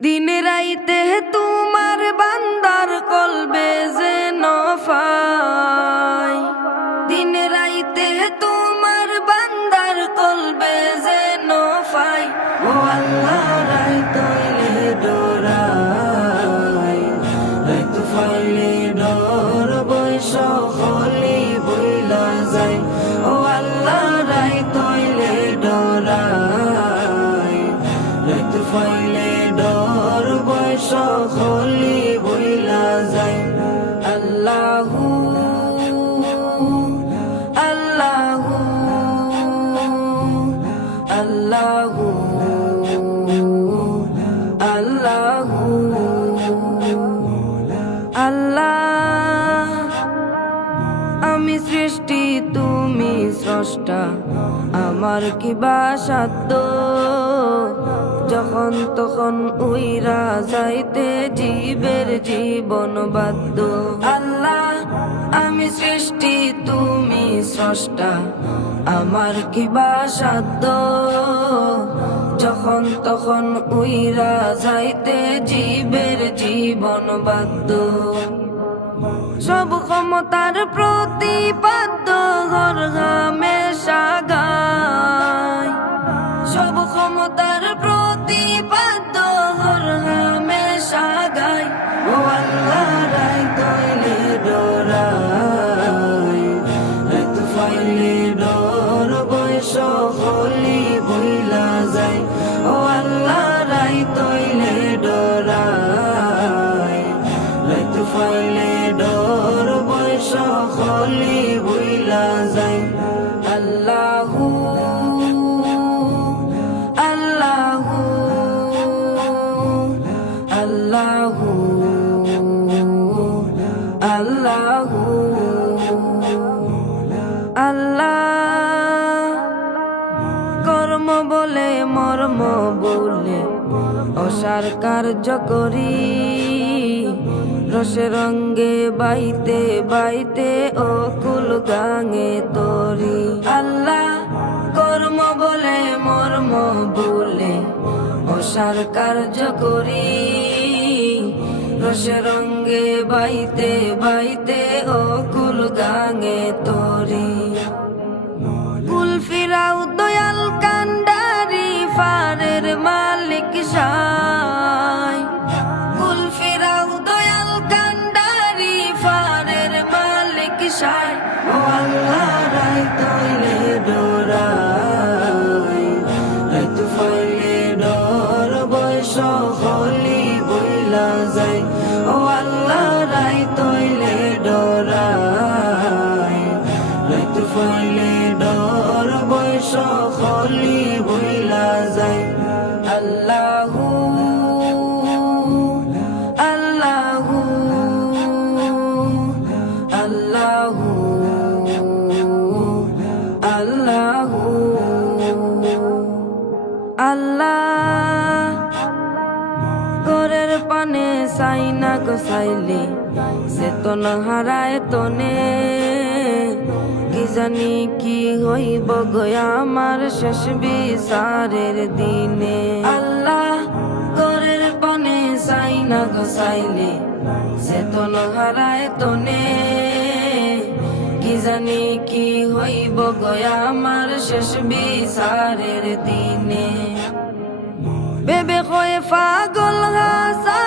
দিন রাইতে তোমার বান্দার কলবে যেন ফাই, দিন রাইতে তোমার বান্দার কলবে যেন ফাই। ও আল্লাহ রাইত হইলে ডরাই, রাইত ফাইলে ডর বৈশ হলি বইলা যায়। ও আল্লাহ রাইত হইলে ডরাই, রাইত ফাইলে ডর বৈশ হলি বইলা যায়। আল্লাহু আল্লাহু আল্লাহু আল্লাহু আল্লাহ। আমি সৃষ্টি তুমি স্রষ্টা, আমার কি বা সাধ্য যখন তখন উইরা যাইতে জীবের জীবন বাধ্য। আল্লাহ আমি সৃষ্টি তুমি স্রষ্টা, আমার কি বা সাধ্য যখন তখন উইরা যাইতে জীবের জীবন বাধ্য। সব ক্ষমতার প্রতিপাদ্য ঘর হামেশা গায়, সব ক্ষমতার প্রতিপাদ্য ঘর হামেশা গায়। ও আল্লাহ রাইত হইলে ডরাই, রাইত ফাইলে ডর বৈশ হলি বইলা যায়। ও আল্লাহ রাইত হইলে ডরাই, রাইত ফাইলে ডর বৈশ হলি বইলা যায়। আল্লাহু আল্লাহু আল্লাহু আল্লাহু আল্লাহ। কর্ম বলে মর্ম বলে অসার কার্য করি, রসে রঙ্গে বাইতে বাইতে অকুল গাঙে তরি। আল্লাহ কর্ম বলে মর্ম বলে অসার কার্য করি, রসে রঙ্গে বাইতে বাইতে অকুল গাঙে তরি। কুল ফিরাও দয়াল কান্ডারি ফারের মালিক সাই, কুল ফিরাও দয়াল কান্ডারি ফারের মালিক সাই। ও আল্লাহ রাইত হইলে ডরাই, রাইত ফাইলে ডর বৈশ হলি বইলা যায়। ও আল্লাহ রাইত হইলে ডরাই, রাইত ফাইলে ডর বৈশ হলি বইলা যায়। আল্লাহু আল্লাহু আল্লাহু আল্লাহু আল্লাহ। ঘরের পানে চাই না গোসাইলে চেতন হারায় তনে, কি জানি কি হইব গয়া আমার শেষ বিচারের দিনে। আল্লাহ ঘরের পানে চাই না গোসাইলে চেতন হারায় তনে, কি জানি কি হইব গয়া আমার শেষ বিচারের দিনে। বেবে কয়ে পাগল হাসা